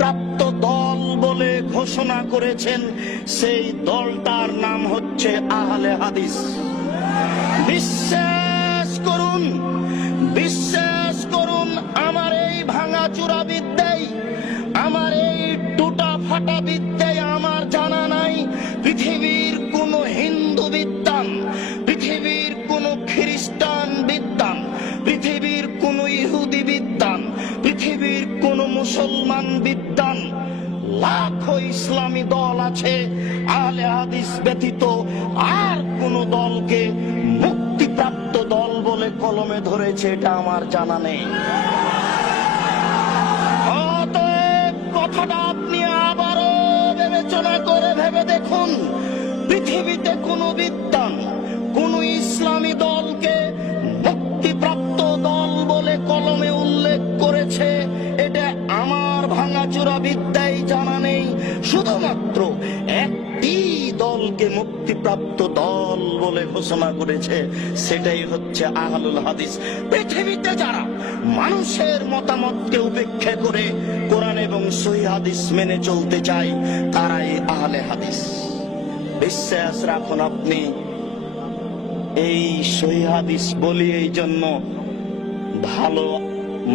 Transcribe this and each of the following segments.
মুক্তিপ্রাপ্ত দল বলে ঘোষণা করেছেন, সেই দলটার নাম হচ্ছে আহলে হাদিস। বিশ্বাস করুন বিশ্বাস করুন, আমার এই ভাঙাচুরা বিদ্যাই, আমার এই টুটা ফাটা বিদ্যাই আমার জানা নাই, পৃথিবীর কোন হিন্দু বিদ্যান পৃথিবীর কোন খ্রিস্টান বিদ্যান পৃথিবীর কোন ইহুদি বিদ্যান পৃথিবীর কোন মুসলমান বিদ্যান লাখো ইসলামী দল আছে আহলে হাদিস ব্যতীত আর কোন দলকে মুক্তিপ্রাপ্ত দল বলে কলমে ধরেছে, এটা আমার জানা নেই। কথাটা আপনি আবারও বিবেচনা করে ভেবে দেখুন, পৃথিবীতে কোনো বিদ্যান কোন ইসলামী দলকে মুক্তিপ্রাপ্ত দল বলে কলমে উল্লেখ করেছে, এটা আমার ভাঙাচোরা নেই শুধুমাত্র একটি দলকে মুক্তিপ্রাপ্ত দল বলে ঘোষণা করেছে, সেটাই হচ্ছে আহলুল হাদিস। পৃথিবীতে যারা মানুষের মতামতকে উপেক্ষা করে কোরআন এবং সহি হাদিস মেনে চলতে চায়, তারাই আহলে হাদিস। বিশ্বাস রাখুন আপনি, এই সহি হাদিস বলি এই জন্য ভালো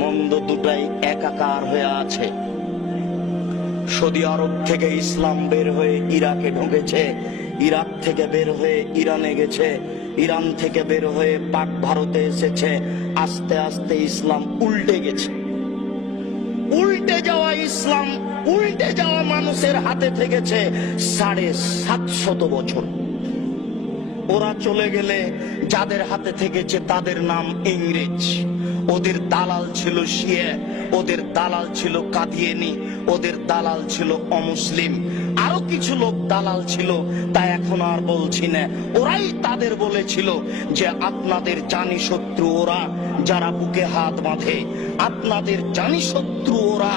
মন্দ দুটাই একাকার হয়ে আছে। সৌদি আরব থেকে ইসলাম বের হয়ে ইরাকে ঢুকেছে। ইরাক থেকে বের হয়ে ইরানে গেছে। ইরান থেকে বের হয়ে পাক ভারতে এসেছে। আস্তে আস্তে ইসলাম উল্টে গেছে। উল্টে যাওয়া ইসলাম, উল্টে যাওয়া মানুষের হাতে থেকেছে সাড়ে সাতশত বছর। ওরা চলে গেলে যাদের হাতে থেকেছে তাদের নাম ইংরেজ। ওদের দালাল ছিল শিয়ে, ওদের দালাল ছিল কাদিয়েনি, ওদের দালাল ছিল অমুসলিম। আরও কিছু লোক দালাল ছিল, তা এখন আর বলছি না। ওরাই তাদের বলেছিল যে আপনাদের জানি শত্রু ওরা যারা বুকে হাত বাঁধে। আপনাদের জানি শত্রু ওরা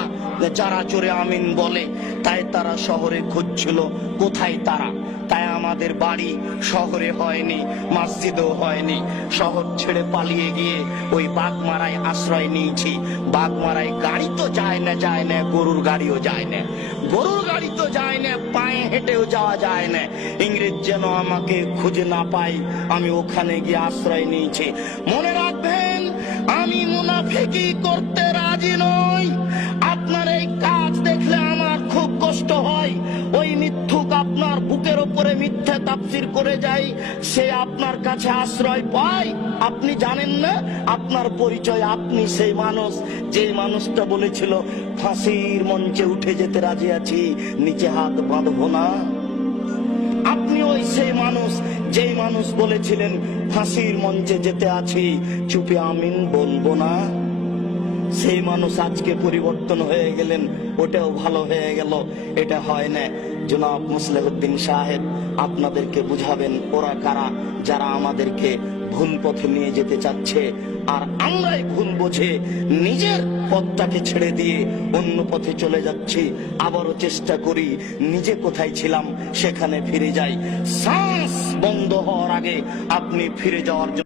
যারা জোরে আমিন বলে, তাই তারা শহরে খুঁজছিল কোথায় তারা। তাই আমাদের বাড়ি শহরে হয়নি, মসজিদও হয়নি। শহর ছেড়ে পালিয়ে গিয়ে ওই বাগমারায় আশ্রয় নিয়েছি। বাগমারায় গাড়ি তো যায় না যায় না, গরুর গাড়িও যায় না। গরুর গাড়ি তো যায় না, পায়ে হেঁটেও যাওয়া যায় না। ইংরেজ যেন আমাকে খুঁজে না পাই আমি ওখানে গিয়ে আশ্রয় নিয়েছি। মনে রাখবেন, আমি মুনাফিকি করতে রাজি নই। তাফসির করে যায় সে আপনার কাছে আশ্রয় পায়। আপনি জানেন না, আপনার পরিচয় আপনি সেই মানুষ। যে মানুষটা বলেছিল, ফাঁসির মঞ্চে উঠে যেতে রাজি আছি, নিচে হাত বাঁধবো না। আপনি ওই সেই মানুষ, যেই মানুষ বলেছিলেন, ফাঁসির মঞ্চে যেতে আছি, চুপে আমিন বলব না। সেই মানুষ আজকে পরিবর্তন হয়ে গেলেন, ওটাও ভালো হয়ে গেল, এটা হয় না। জনাব মুসলেহুদ্দিন সাহেব, আপনাদেরকে বুঝাবেন ওরা কারা যারা আমাদেরকে ভুল পথে নিয়ে যেতে চাচ্ছে। আর আমরাই ভুল বোঝে নিজের পথটাকে ছেড়ে দিয়ে অন্য পথে চলে যাচ্ছি। আবারও চেষ্টা করি, নিজে কোথায় ছিলাম সেখানে ফিরে যাই। শ্বাস বন্ধ হওয়ার আগে আপনি ফিরে যাওয়ার জন্য